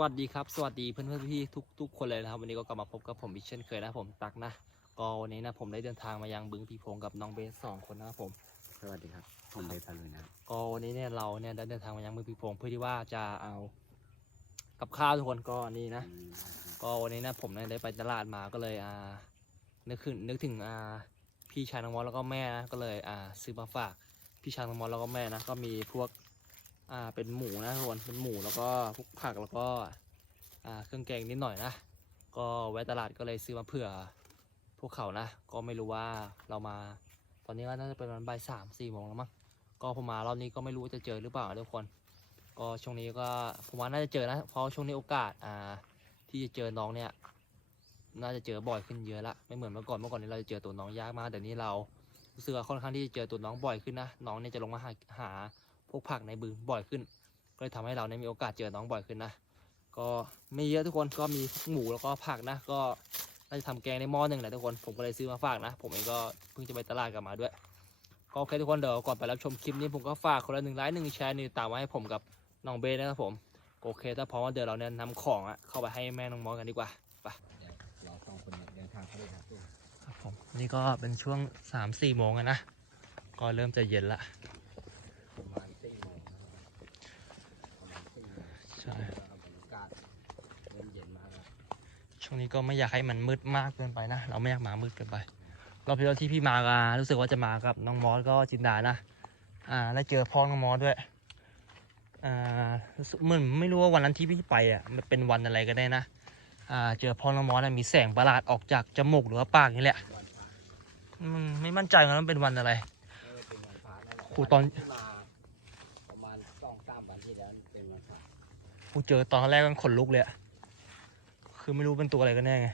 วัสดีครับ สวัสดีเพื่อนเพื่อนพี่ทุกทุกคนเลยนะครับ วันนี้ก็กลับมาพบกับผมอีกเช่นเคยนะครับผมตักนะ ก็วันนี้นะผมได้เดินทางมายังบึงพีโพงกับน้องเบสสองคนนะครับผม สวัสดีครับ ผมเบสพาลุยนะครับก็วันนี้เนี่ยเราเนี่ยได้เดินทางมายังบึงพีโพงเพื่อที่ว่าจะเอากับข้าวทุกคนก็นี่นะอืมก็วันนี้นะผมเนี่ยได้ไปตลาดมาก็เลยอ่านึกถึงนึกถึงอ่าพี่ชายน้องมอสแล้วก็แม่นะก็เลยอ่าซื้อมาฝากพี่ชายน้องมอสแล้วก็แม่นะก็มีพวก อ่าเป็นหมูนะทุกคนเป็นหมูแล้วก็พวกผักแล้วก็อ่าเครื่องแกงนิดหน่อยนะ ก็แวะตลาดก็เลยซื้อมาเผื่อพวกเขานะ ก็ไม่รู้ว่าเรามา ตอนนี้ก็น่าจะเป็นประมาณบ่ายสามสี่โมงแล้วมั้งก็ผมมารอบนี้ก็ไม่รู้ว่าจะเจอหรือเปล่าทุกคน ก็ช่วงนี้ก็ผมว่าน่าจะเจอนะ เพราะช่วงนี้โอกาสอ่าที่จะเจอน้องเนี่ย น่าจะเจอบ่อยขึ้นเยอะละไม่เหมือนเมื่อก่อนเมื่อก่อนนี้เราจะเจอตัวน้องยากมากแต่นี้เรารู้สึกว่าค่อนข้างที่จะเจอตัวน้องบ่อยขึ้นนะน้องเนี่ยจะลงมาหาหา พวกผักในบึงบ่อยขึ้น ก็เลยทำให้เราเนี่ยมีโอกาสเจอน้องบ่อยขึ้นนะ ก็ไม่เยอะทุกคนก็มีหมูแล้วก็ผักนะ ก็น่าจะทำแกงในหม้อหนึ่งแหละทุกคน ผมก็เลยซื้อมาฝากนะ ผมเองก็เพิ่งจะไปตลาดกลับมาด้วย ก็โอเคทุกคนเดี๋ยวก่อนไปรับชมคลิปนี้ผมก็ฝากคนละหนึ่งไลค์หนึ่งแชร์หนึ่งตามมาให้ผมกับน้องเบสนะครับผมโอเคถ้าพร้อมแล้วเดี๋ยวเราเนี่ยนำของอะเข้าไปให้แม่น้องมอสกันดีกว่าเดี๋ยวเราสองคนเนี่ยเดินทางเข้าไปครับครับผมนี่ก็เป็นช่วงสามสี่โมงอะนะ ก็เริ่มจะเย็นละประมาณสี่โมงนะครับประมาณสี่โมง ใช่ แล้วบรรยากาศเริ่มเย็นมากแล้ว ช่ วงนี้ก็ไม่อยากให้มันมืดมากเกินไปนะ เราไม่อยากมามืดเกินไปรอบที่แล้วที่พี่มาก็รู้สึกว่าจะมากับน้องมอสก็จินดานะอ่าได้เจอพ่อน้องมอสด้วยอ่ารู้สึกเหมือนไม่รู้ว่าวันนั้นที่พี่ไปอะมันเป็นวันอะไรก็ได้นะอ่าเจอพ่อน้องมอสนะมีแสงประหลาดออกจากจมูกหรือว่าปากนี่แหละวันพระมันไม่มั่นใจว่ามันเป็นวันอะไรเออเป็นวันพระนั่นแหละครูตอนที่มาประมาณสองสามวันที่แล้วเป็นวันพระกูเจอตอนแรกมันขนลุกเลยอะ คือไม่รู้เป็นตัวอะไรกันแน่ไง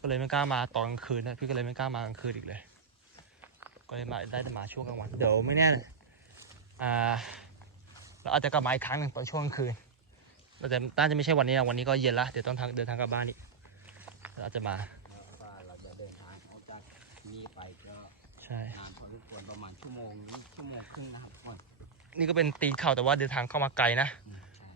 ก็เลยไม่กล้ามาตอนกลางคืนนะพี่ก็เลยไม่กล้ามากลางคืนอีกเลย ก็เลยมาได้แต่มาช่วงกลางวัน เดี๋ยวไม่แน่นะอ่าเราอาจจะกลับมาอีกครั้งหนึ่งตอนช่วงกลางคืนเราจะน่าจะไม่ใช่วันนี้นะวันนี้ก็เย็นละเดี๋ยวต้องทางเดินทางกลับบ้านอีกเราอาจจะมาแล้วว่าเราจะเดินทางออกจากนี่ไปก็ใช่ นานพอสมควรประมาณชั่วโมงนี้ชั่วโมงครึ่งนะครับทุกคนนี่ก็เป็นตีนเขาแต่ว่าเดินทางเข้ามาไกลนะ อืมใช่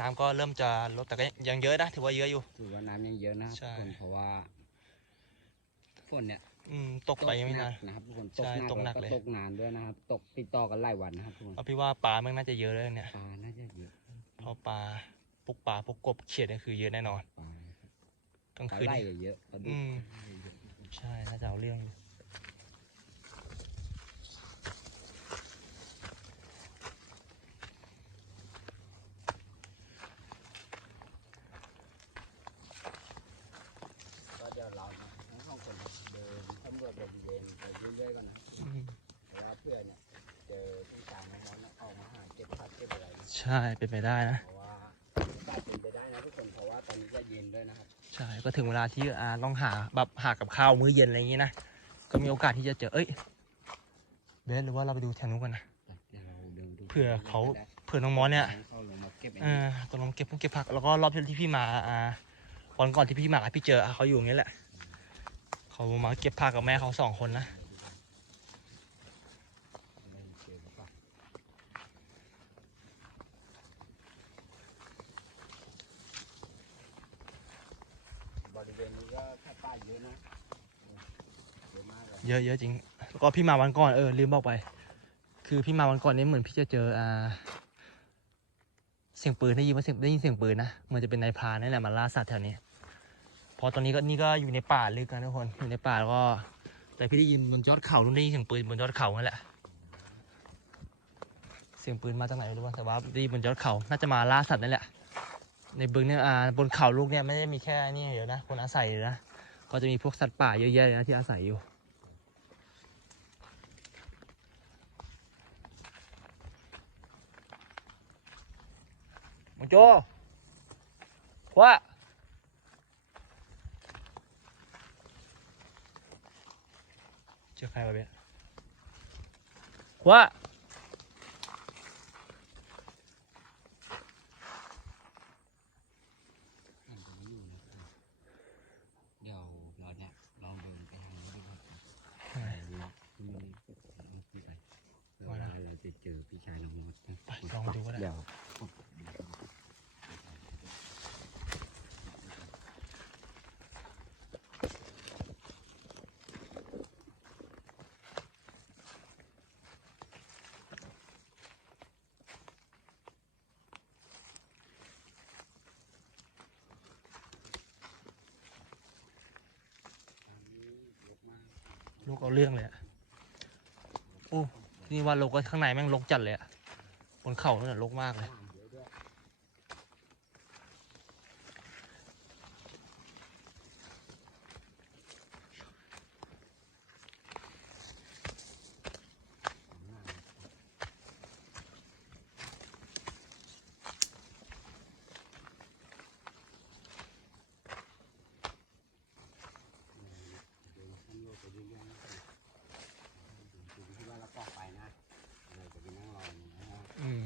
น้ำก็เริ่มจะลดแต่ก็ยังเยอะนะถือว่าเยอะอยู่ ถือว่าน้ำยังเยอะนะครับใช่ ทุกคนเพราะว่าฝนเนี่ยอืมตกไปยังไม่นานตกหกนะครับทุกคนตใช่กหนักตกหนักแล้วเลยก็ตกนานด้วยนะครับ ตกติดต่อกันหลายวันนะครับทุกคนเอาพี่ว่าปลามันน่าจะเยอะเลยเนี่ยปลาน่าจะเยอะเพราะปลาพวกปลาพวกกบเขียดเนี่ยคือเยอะแน่นอนปลากลางปลาคืนไล่นี่เยอะปลาดุอืกมเยอะใช่น่าจะเอาเรื่องอยู่ ก็เดี๋ยวเราทั้งสองคนเดินสำรวจบริเวณไปเรื่อยๆก่อนนะ อืม เพราะว่าเพื่อนเนี่ยเจอพี่ชายน้องๆเนี่ยออกมาหาเก็บผักเก็บอะไรนะใช่เป็นไปได้นะ เพราะว่าโอกาสเป็นไปได้นะทุกคนเพราะว่าตอนนี้ก็เย็นด้วยนะครับใช่ก็ถึงเวลาที่อ่าต้องหาแบบหากับข้าวมื้อเย็นอะไรอย่างงี้นะ ก็มีโอกาสที่จะเจอ เอ้ยเบสหรือว่าเราไปดูแถวนู้นกันนะ เดี๋ยวเราเดินดูเผื่อเขา เผื่อน้องมอสเนี่ย เขาลงมาเก็บไอ้อ่านี่ตกลงเก็บพวกเก็บผักแล้วก็รอบที่พี่มาอ่าวันก่อนที่พี่มาพี่เจอเขาอยู่อย่างนี้แหละเขามาเก็บผักกับแม่เขาสองคนนะ ไม่เจอหรือเปล่า เวนี้ก็แค่ป้ายเยอะนะเยอะมากเลยเยอะเยอะจริงแล้วก็พี่มาวันก่อนเออลืมบอกไป คือพี่มาวันก่อนนี้เหมือนพี่จะเจออ่าเสียงปืนได้ยินว่าเสียงได้ยินเสียงปืนนะเหมือนจะเป็นนายพรานนี่แหละมาล่าสัตว์แถวนี้ พอตอนนี้ก็นี่ก็อยู่ในป่าลึกนะทุกคนอยู่ในป่าแล้วก็ แต่พี่ได้ยินบนยอดเขานู่นได้ยินเสียงปืนบนยอดเขานั่นแหละเสียงปืนมาจากไหนไม่รู้ว่าแต่ว่าได้ยินบนยอดเขาน่าจะมาล่าสัตว์นั่นแหละ ในบึงเนี่ยอ่าบนเขาลูกเนี่ยไม่ได้มีแค่นี่เดียวนะ คนอาศัยนะก็จะมีพวกสัตว์ป่าเยอะแยะเลยนะที่อาศัยอยู่มึงโจขวาเจอใครวะเบี้ยขวา อาจจะไม่อยู่นะครับเดี๋ยวเราเนี่ยลองเดินไปทางนี้ดูครับ ใช่ ดูที่มัน เดี๋ยวลูกเอาเรื่องเลยอะโอ้นี่ว่าลกก็ข้างในแม่งลกจัดเลยอะ บนเขาเนี่ยลกมากเลย น้ำเยอะด้วยเดินข้ามโลกไปเรื่อยๆนะครับอยู่ที่ว่าเราปลอดไปนะเราจะไปนั่งรออยู่นะฮะ อืม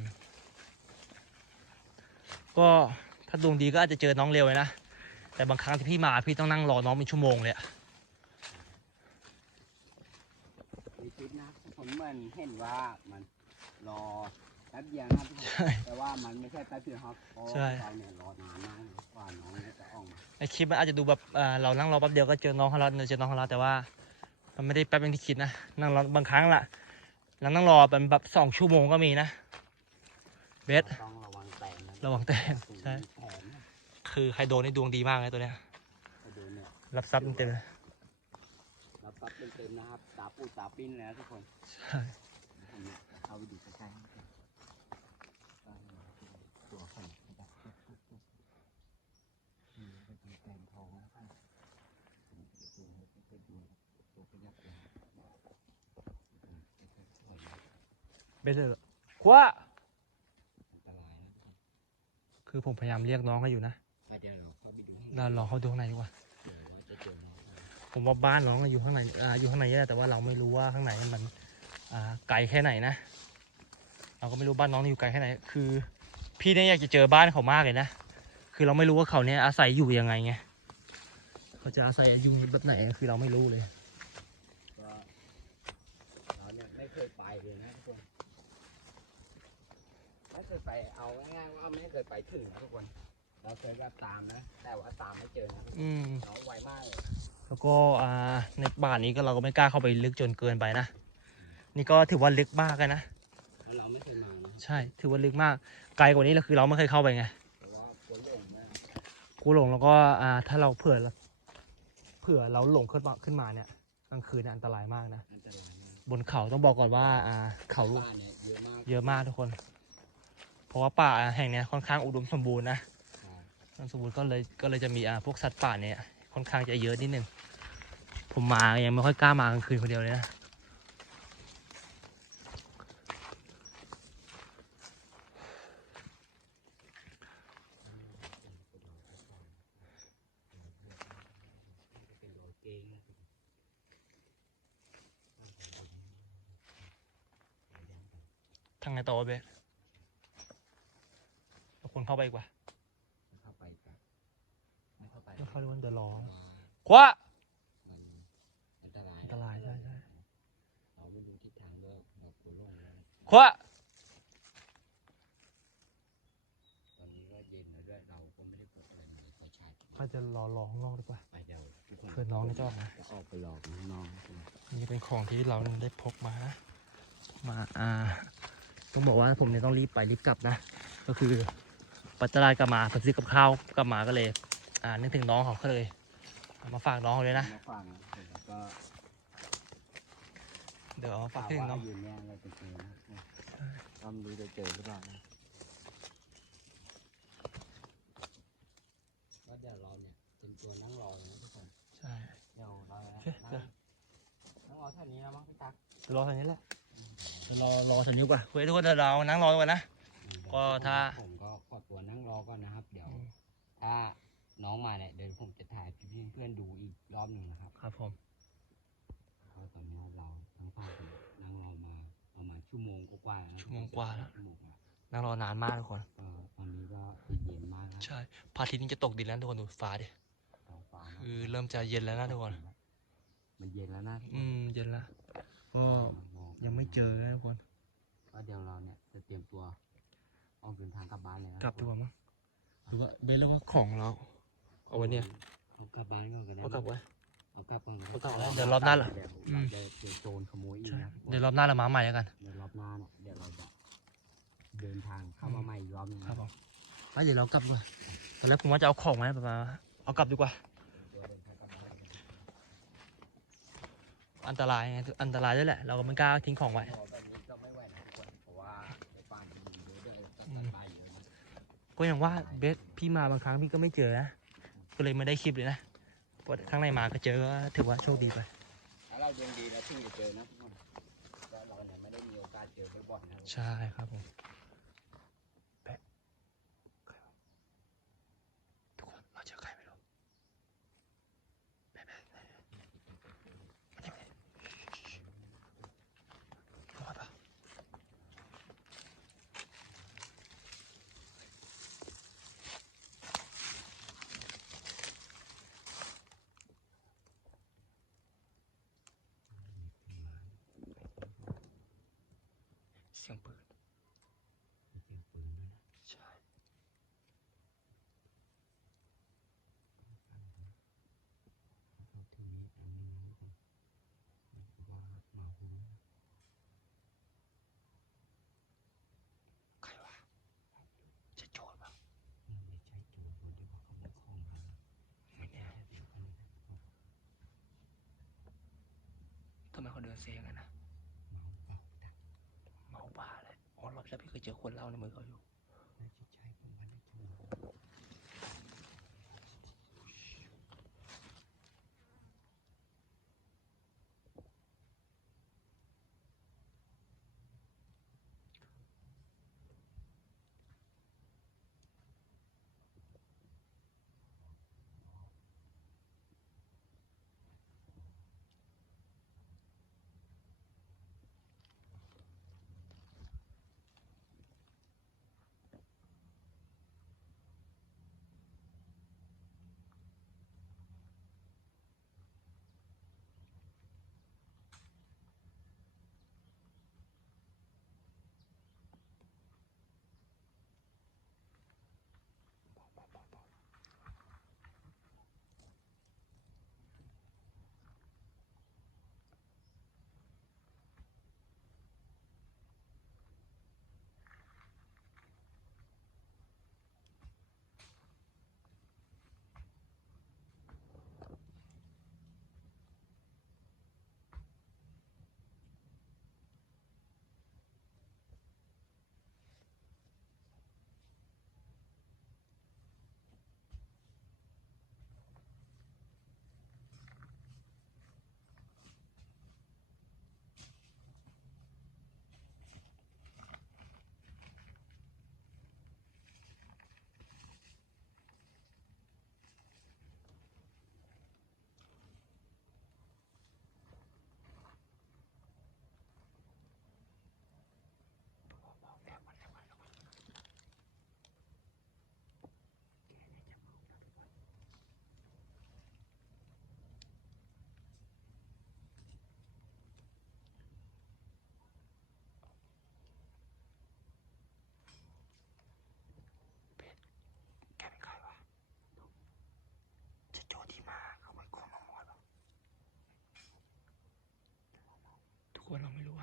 ก็ถ้าดวงดีก็อาจจะเจอน้องเร็วเลยนะ แต่บางครั้งที่พี่มาพี่ต้องนั่งรอน้องเป็นชั่วโมงเลยอะในคลิปนะผมเหมือนเห็นว่ามันรอแป๊บเดียวนะครับทุกคนใช่แต่ว่ามันไม่ใช่แป๊บเดียวครับเพราะใช่เราเนี่ยรอนานมากนะกว่าน้องเนี่ยจะออกมาในคลิปมันอาจจะดูแบบเอ่อเรานั่งรอแป๊บเดียวก็เจอน้องเขาแล้วเจอน้องเขาแล้วแต่ว่า มันไม่ได้แป๊บอย่างที่คิดนะนั่งรอบางครั้งละเรานั่งรอเป็นแบบสองชั่วโมงก็มีนะเบสต้อง ระวังแตนนะระวังแตนใช่แผนนะคือใครโดนนี่ดวงดีมากเลยตัวเนี้ยไปดูเนี่ยรับทรัพย์เต็มๆเลยรับซับเต็มๆนะครับตาปูตาปิ้นเลยนะทุกคนใช่ผมเนี่ยเข้าไปดูใกล้ๆให้ดูตัวเขาเนี่ยแบบปุ๊บปุ๊บปุ๊บอืมเป็นแตนทองนะครับอืมดูให้ไปดูตัวขยับเลยอืมสวยนะเบสเลยคว้า อันตรายนะทุกคน คือผมพยายามเรียกน้องเขาอยู่นะไปเดี๋ยวเราเข้าไปดูให้เรารอเขาดูข้างในดีกว่าเดี๋ยวเราจะเจอน้องนะผมว่าบ้านน้องอยู่ข้างในอ่าอยู่ข้างในนี่แหละแต่ว่าเราไม่รู้ว่าข้างในมันอ่าไกลแค่ไหนนะ เราก็ไม่รู้บ้านน้องอยู่ไกลแค่ไหน คือ พี่เนี่ยอยากจะเจอบ้านเขามากเลยนะ คือเราไม่รู้ว่าเขาเนี่ยอาศัยอยู่ยังไงไง เขาจะอาศัยอยู่แบบไหนคือเราไม่รู้เลย ก็เราเนี่ยไม่เคยไปเลยนะทุกคนไม่เคยไปเอาง่ายๆว่า ไม่เคยไปถึงนะทุกคน เราเคยแบบตามนะ แต่ว่าตามไม่เจอนะอืม น้องไวมากเลยแล้วก็อ่าในบ้านนี้ก็เราก็ไม่กล้าเข้าไปลึกจนเกินไปนะ นี่ก็ถือว่าลึกมากเลยนะ แล้วเราไม่เคยมานะใช่ ถือว่าลึกมาก ไกลกว่านี้เราคือเราไม่เคยเข้าไปไง เพราะว่าคนหลงนะกูหลงแล้วก็อ่าถ้าเราเผื่อเผื่อเราหลงขึ้นมาขึ้นมาเนี่ยกลางคืนเนี่ยอันตรายมากนะ อันตรายมากบนเขาต้องบอกก่อนว่าอ่าเขาบ้านเนี่ยเยอะมากเยอะมากทุกคนเพ ราะว่าป่าแห่งเนี้ยค่อนข้างอุดมสมบูรณ์นะใช่อุดมสมบูรณ์ก็เลยก็เลยจะมีอ่าพวกสัตว์ป่าเนี่ยค่อนข้างจะเยอะนิดนึงผมมายังไม่ค่อยกล้ามากลางคืนคนเดียวเลยนะเป็นรอยเกงนะทางไหนต่อวะเบส เราควรเข้าไปอีกว่าเข้าไปกันไม่เข้าไปไม่เข้าด้วยเดี๋ยวร้องอ่าคว้ามันอันตรายอันตรายใช่ใช่เราไม่รู้ทิศทางด้วยเราควรลงนะคว้าตอนนี้ก็เย็นแล้วด้วยเราก็ไม่ได้เปิดอะไรเลยไฟฉายก็จะรอรอข้างนอกดีกว่า ไปเดี๋ยวทุกคนเผื่อน้องจะออกมาจะออกไปหลอกน้องๆใช่ไหมนี่เป็นของที่เราได้พกมานะมาอ่าต้องบอกว่าผมเนี่ยต้องรีบไปรีบกลับนะ ก็คือ ปัตตานีกลับมาไปซื้อกับข้าวกลับมาก็เลย อ่านึกถึงน้องเขาก็เลยเอามาฝากน้องเขาเลยนะ มาฟังแล้วก็เดี๋ยวเอามาฝากข่าวให้ถึงว่าน้องอยู่เนี่ยเราจะเจอนะก็ไม่รู้จะเจอหรือเปล่านะก็เดี๋ยวเราเนี่ยเป็นตัวนั่งรอเลยนะทุกคน ใช่เดี๋ยวเราโอนะเคนั่งเดี๋ยวนั่งรอแค่นี้นะมั้งพี่ตั๊กเดี๋ยวรอทางนี้แหละเดี๋ยวรอรอทางนี้ดีกว่าคุยทุกคนเดี๋ยวเรานั่งรอดีกว่านะ ก็ถ้า ผมก็ ขอตัวนั่งรอก่อนนะครับ เดี๋ยว ถ้าน้องมาเนี่ยเดี๋ยวผมจะถ่ายพี่ๆเพื่อนๆดูอีกรอบหนึ่งนะครับครับผมเพราะตอนนี้เราทั้งภาคนั่งรอมาประมาณชั่วโมงกว่าๆนะชั่วโมงกว่าแล้วชั่วโมงกว่านั่งรอนานมากทุกคนก็ตอนนี้ก็เย็นมากนะใช่พระอาทิตย์นี่จะตกดินแล้วทุกคนดูฟ้าดิท้องฟ้านะคือเริ่มจะเย็นแล้วนะทุกคนมันเย็นแล้วนะอืมเย็นแล้วก็มองยังไม่เจอนะทุกคนก็เดี๋ยวเราเนี่ยจะเตรียมตัว ออกเดินทางกลับบ้านเลยนะกลับดีกว่ามั้งหรือว่าได้แล้วว่าของเรา เอาไว้เนี่ยเอากลับบ้านก่อนก็ได้เอากลับไว้ เอากลับก่อนเอากลับไว้เดี๋ยวรอบหน้าเหรอ เดี๋ยวอืมเดี๋ยวเดี๋ยวโจรขโมยอีกใช่นะเดี๋ยวรอบหน้าเรามาใหม่แล้วกัน เดี๋ยวรอบหน้าเนี่ยเดี๋ยวเราจะเดินทางเข้ามาใหม่อีกรอบหนึงครับผมไปเดี๋ยวเรากลับดีกว่าตอนแรกผมว่าจะเอาของไว้แบบว่าเอากลับดีกว่าเดี๋ยวเดินทางกลับบ้านกันอันตรายไงอันตรายด้วยแหละ เราก็ไม่กล้าทิ้งของไว้พ ก็อย่างว่าเบสพี่มาบางครั้งพี่ก็ไม่เจอนะก็เลยไม่ได้คลิปเลยนะเพราะข้างในมาก็เจอก็ถือว่าโชคดีไปถ้าเราดวงดีนะที่จะเจอนะทุกคนแต่เราเนี่ยไม่ได้มีโอกาสเจอบ่อยๆนะใช่ครับผมแปะทุกคนเราเจอใครไม่รู้แปะแปะแปะมานี่มานี่รอดปะเสียงปืน มีเสียงปืนด้วยนะใช่เขาถือมีดอันนี้นะทุกคนว่ามาหูนะใครวะจะโจรปะมันไม่ใช่โจรคนที่ว่าขโมยของเรานะไม่แน่เดี๋ยวกันนะทุกคนทำไมเขาเดินเซกันนะ เมาเปล่าตักเมาบ้าเลยอ๋อรอบที่ แล้วพี่เคยเจอคนเล่าในมือเขาอยู่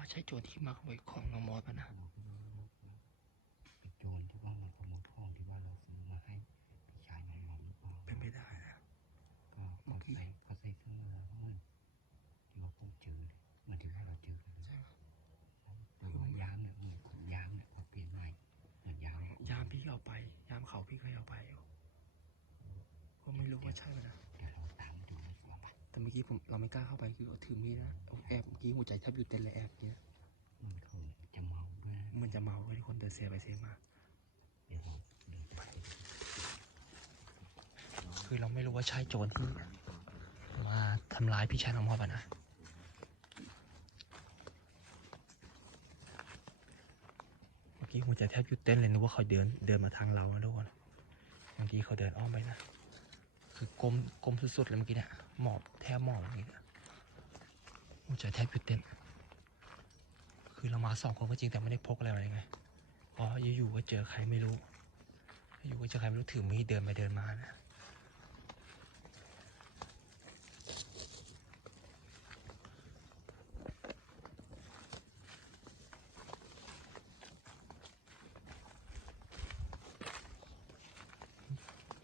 ใช่โจรที่มาขโมยของน้องมอสปะนะเป็นโจรที่ว่ามันขโมยของที่ว่าเราซื้อมาให้พี่ชายน้องๆหรือเปล่าเป็นไปได้นะก็เขาใส่เขาใส่เสื้อมาเพราะมันที่ว่าผมเจอเลยเหมือนที่ว่าเราเจอกันเลยแต่ว่ายามเนี่ยเหมือนคนยามเนี่ยเขาเปลี่ยนใหม่เหมือนยามเนี่ยยามพี่เอาไป ยามเขาพี่เคยเอาไปอยู่ก็ไม่รู้ว่าใช่ปะนะเดี๋ยวเราตามดูดีกว่าปะแต่เมื่อกี้ผมเราไม่กล้าเข้าไปคือเขาถือมีดนะแอ บเมื่อกี้หัวใจแทบหยุดเต้นเลยแอบเนี้ยมันเขาจะเมาด้วยนะมันจะเมาเลยทุกคนเดินเซไปเซมา เดี๋ยวเราเดินไปคือเราไม่รู้ว่าใช่โจรที่มาทำร้ายพี่ชายน้องมอสปะนะเมื่อกี้หัวใจแทบหยุดเต้นเลยนึกว่าเขาเดินเดินมาทางเรานะทุกคนบางทีเขาเดินอ้อมไปนะ คือก้มก้มสุดๆเลยเมื่อกี้เนี่ยหมอบแทบหมอบเมื่อกี้เนี่ย หัวใจแทบหยุดเต้น คือเรามาสองคนก็จริงแต่ไม่ได้พกอะไรมาเลยไงอ๋ออยู่ๆก็เจอใครไม่รู้ อยู่ก็เจอใครไม่รู้ถือมีดเดินไปเดินมานะ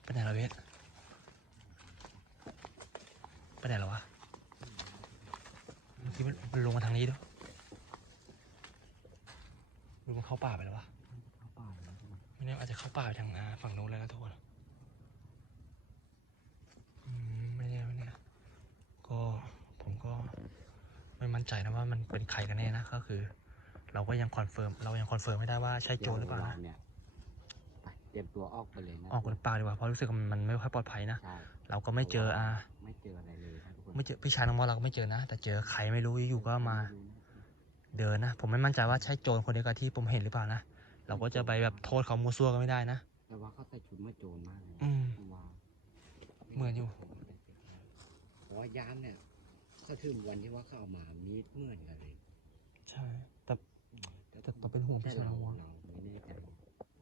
ไปไหนแล้วเวทไปไหนแล้ววะเมื่อกี้มันมันลงมาทางนี้ด้วยหรือมันเข้าป่าไปแล้ววะเข้าป่าแล้วใช่ไหมไม่แน่อาจจะเข้าป่าไปทางอ่าฝั่งโน้นแล้วนะทุกคนอืมไม่แน่ไม่แน่ก็ผมก็ไม่มั่นใจนะว่ามันเป็นใครกันแน่นะก็คือ เราก็ยังคอนเฟิร์มเรายังคอนเฟิร์มไม่ได้ว่าใช่โจรหรือเปล่านะเนี่ยไปเตรียมตัวออกไปเลยนะออกคนป่าดีกว่าเพราะรู้สึกว่ามันมันไม่ค่อยปลอดภัยนะใช่เราก็ไม่เจออ่า ไม่เจอพี่ชายน้องมอสเราก็ไม่เจอนะ แต่เจอใครไม่รู้อยู่ๆก็มา เดินนะ ผมไม่มั่นใจว่าใช่โจรคนเดียวกับที่ผมเห็นหรือเปล่านะเราก็จะไปแบบโทษเขามัวซั่วก็ไม่ได้นะแต่ว่าเขาใส่ชุดเมื่อโจรมากเลยนะอืมผมว่าเหมือนอยู่เพราะว่ายามเนี่ย ก็ถึงวันที่ว่าเขาเอามามีดเหมือนกันเลยใช่แต่แต่เราเป็นห่วงแต่พี่ชายเราน้องมอสเราไม่แน่ใจ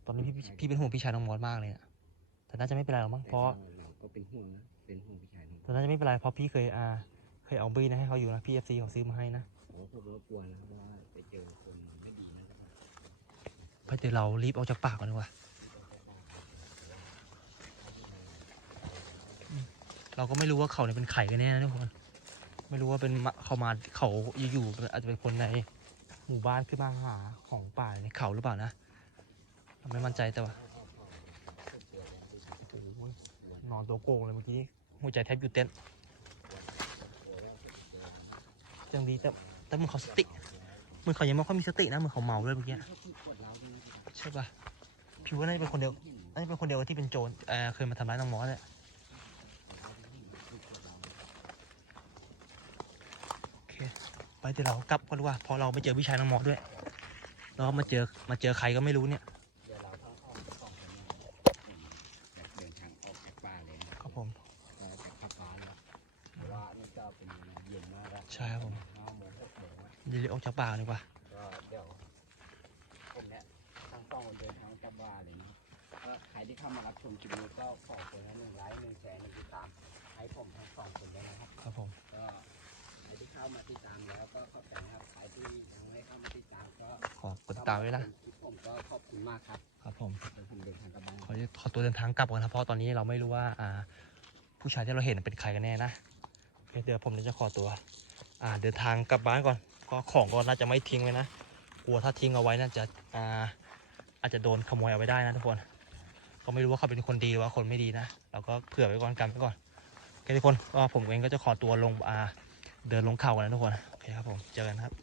ตอนนี้พี่พี่พี่เป็นห่วงพี่ชายน้องมอสมากเลยอะแต่น่าจะไม่เป็นไรหรอกมั้งแต่เพราะเราเราก็เป็นห่วงนะเป็นห่วงพี่ชายน้อง แต่น่าจะไม่เป็นไรเพราะพี่เคยอ่าเคยเอาบีนะให้เขาอยู่นะพี่เอฟซีเขาซื้อมาให้นะโอ้ผมก็กลัวนะว่าไปเจอคนไม่ดีนะเพราะเดี๋ยวเรารีบออกจากป่าก่อนดีกว่าอืมเราก็ไม่รู้ว่าเขาเนี่ยเป็นไข่กันแน่นะทุกคน ไม่รู้ว่าเป็นมะเขามาเขาอยู่ๆอาจจะเป็นคนในหมู่บ้านขึ้นมาหาของป่าในเขาหรือเปล่านะเราไม่มั่นใจแต่ว่าโอ้โหนอนตัวโกงเลยเมื่อกี้ หัวใจแทบหยุดเต้นยังดีแต่แต่เมือเขาสติเมือเขายังไม่ค่อยมีสตินะเมือเขาเมาเลยเมื่อกี้ใช่ปะพี่ว่าน่าจะเป็นคนเดียวน่าจะเป็นคนเดียวที่เป็นโจรเออเคยมาทำร้ายน้องมอสเนี่ยโอเคไปเดี๋ยวเรากลับกันดีกว่าพอเราไม่เจอพี่ชายน้องมอสด้วยเรามาเจอมาเจอใครก็ไม่รู้เนี่ย เดี๋ยวเราออกจากป่าดีกว่าก็เดี๋ยวผมเนี่ยทั้งสองคนเดินทางกลับบ้านเลยนะก็ใครที่เข้ามารับชมคลิปนี้ก็ขอคนละหนึ่งไลค์หนึ่งแชร์หนึ่งติดตามให้ผมทั้งสองคนด้วยนะครับ ครับผม ก็ใครที่เข้ามาติดตามแล้วก็ขอบใจนะครับใครที่ยังไม่เข้ามาติดตามก็ขอกดติดตามไว้นะผมก็ขอบคุณมากครับ ครับผมเดี๋ยวผมเดินทางกลับบ้านขอขอตัวเดินทางกลับก่อนนะเพราะตอนนี้เราไม่รู้ว่าอ่า ผู้ชายที่เราเห็นเป็นใครกันแน่นะโอเคเดี๋ยวผมจะขอตัว อ่า เดินทางกลับบ้านก่อน ก็ของก็น่าจะไม่ทิ้งไว้นะ กลัวถ้าทิ้งเอาไว้น่าจะอ่าอาจจะโดนขโมยเอาไปได้นะทุกคน ก็ไม่รู้ว่าเขาเป็นคนดีหรือว่าคนไม่ดีนะ เราก็เผื่อไว้ก่อนกันไว้ก่อนโอเคทุกคนก็ผมเองก็จะขอตัวลงอ่าเดินลงเขากันนะทุกคน โอเคครับผม เจอกันครับ